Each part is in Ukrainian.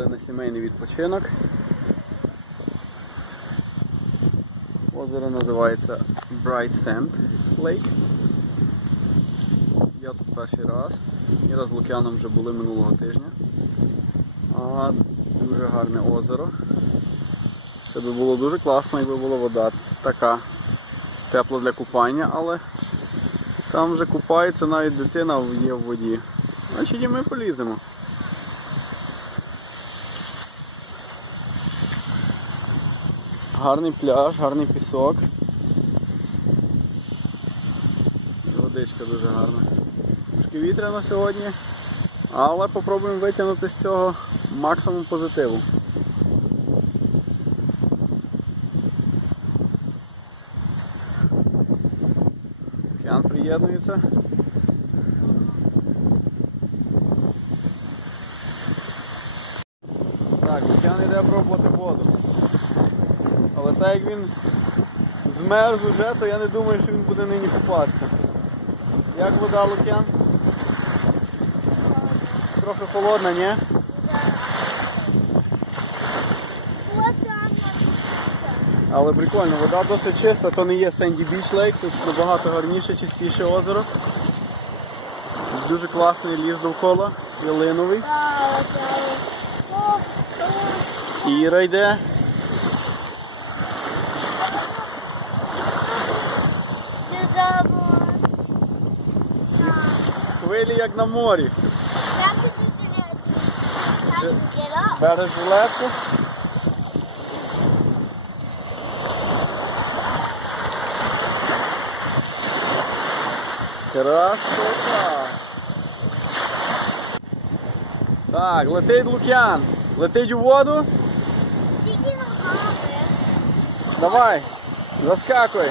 Приїхали на сімейний відпочинок. Озеро називається Bright Sand Lake. Я тут перший раз. І раз з Лук'яном вже були минулого тижня. А, дуже гарне озеро. Це би було дуже класно, якби була вода така тепла для купання, але там вже купається навіть дитина є в воді. Значить і ми поліземо. Гарний пляж, гарний пісок. Водичка дуже гарна. Трошки вітряно сьогодні, але попробуємо витягнути з цього максимум позитиву. Ян приєднується. Так, Лук'ян йде пробувати воду. Але так як він змерз уже, то я не думаю, що він буде нині купатися. Як вода, Лук'ян? Трохи холодна, ні? Але прикольно, вода досить чиста, то не є Сенді Біч Лейк, тут набагато гарніше, чистіше озеро. Дуже класний ліс довкола, ялиновий. Іра йде. Хвилі як на морі. Береш жилетку. Красота. Так, летить Лук'ян. Летить у воду. Давай, заскакуй.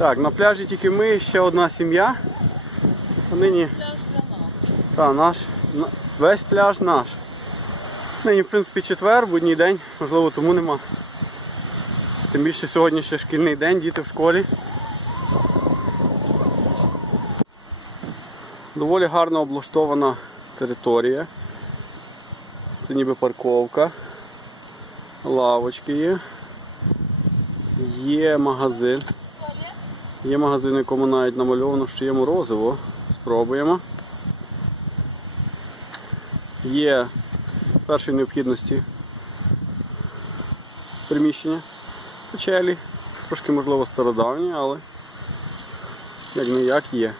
Так, на пляжі тільки ми, ще одна сім'я. Нині та, наш, весь пляж наш. Нині, в принципі, четвер, будній день, можливо, тому нема. Тим більше сьогодні ще шкільний день, діти в школі. Доволі гарно облаштована територія. Це ніби парковка. Лавочки є. Є магазин. Є магазин, якому навіть намальовано, що є морозиво. Спробуємо. Є першої необхідності приміщення печелі. Трошки, можливо, стародавні, але як не як є.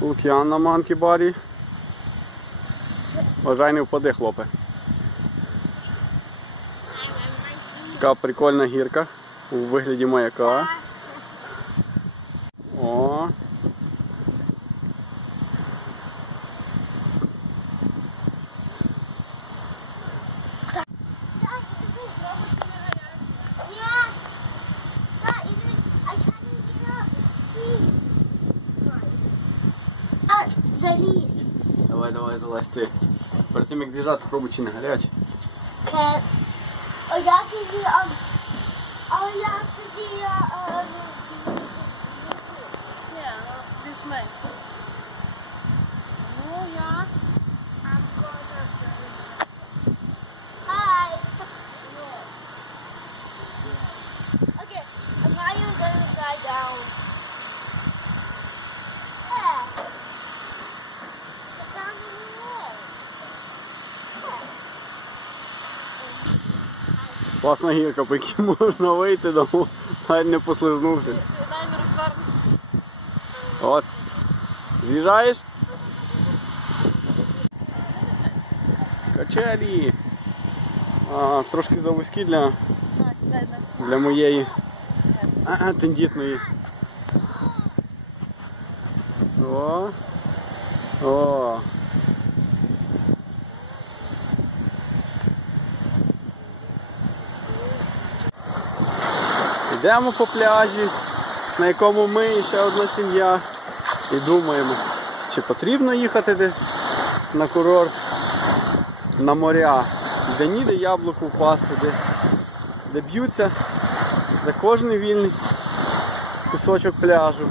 Лук'ян на манкі барі. Вважай, не впади, хлопе. Така прикольна гірка у вигляді маяка. О. Заліз. Давай, давай, залазь ти. Перед тим як з'їжджати, спробуй чи не гарячий. yakıcı yakıcı um, uh, Yeah, this much. No, yeah. Hi. Yeah. Okay, Am not gonna down. Yeah. It's on the. Yeah. Класна гірка, по якій можна вийти, тому навіть не послизнувшись. Ти дай не розвернешся. От. З'їжджаєш? Качелі. А, трошки завузькі для для моєї а, тендітної. О. О. Йдемо по пляжі, на якому ми і ще одна сім'я. І думаємо, чи потрібно їхати десь на курорт, на моря, де ніде яблуку впасти, де, де б'ються, де кожен вільний кусочок пляжу,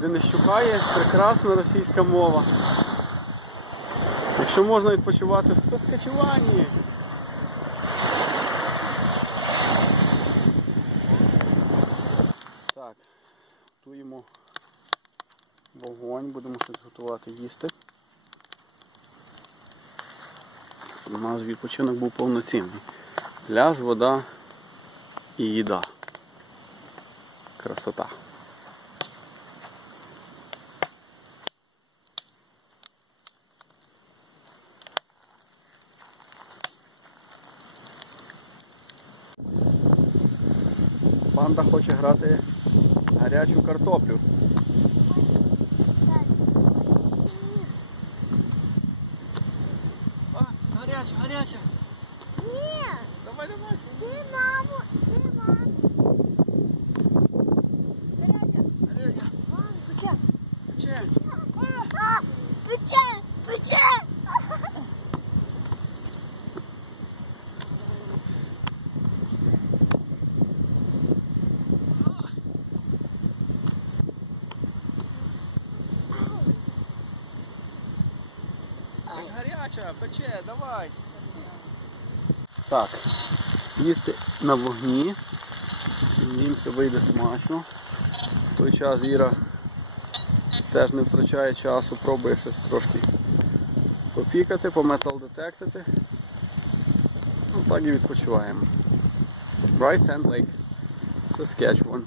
де не щукає прекрасна російська мова. Якщо можна відпочивати в Саскачевані. Так, готуємо вогонь, будемо щось готувати їсти. У нас відпочинок був повноцінний. Пляж, вода і їда. Красота. Панда хоче грати гарячу картоплю. Гаряча, гаряча. Ні, Давай, давай. ти маму, ти маму. Гаряча. Мам, пече. Че? А, Пече, пече. Гаряча, пече, давай. Так, їсти на вогні. Це вийде смачно. В той час Іра теж не втрачає часу, пробує щось трошки попікати, пометалдетектити. Ну так і відпочиваємо. Bright Sand Lake. Saskatchewan.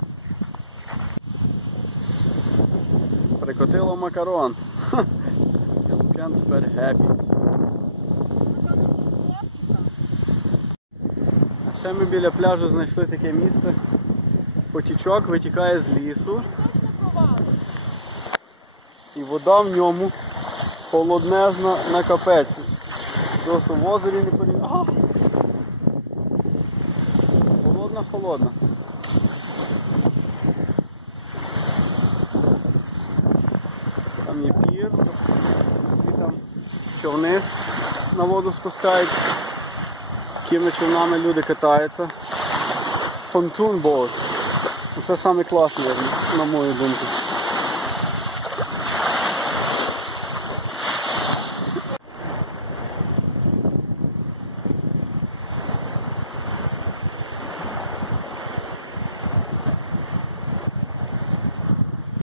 Прикотило макарон. Ха! Тепер happy. А ще ми біля пляжу знайшли таке місце. Потічок витікає з лісу. І вода в ньому холоднезна на капець. Просто в озері не порівняно. Холодна, холодна. Там є пір, і там човни на воду спускають. Якими човнами люди катаються. Понтун боут. Це саме на мою думку.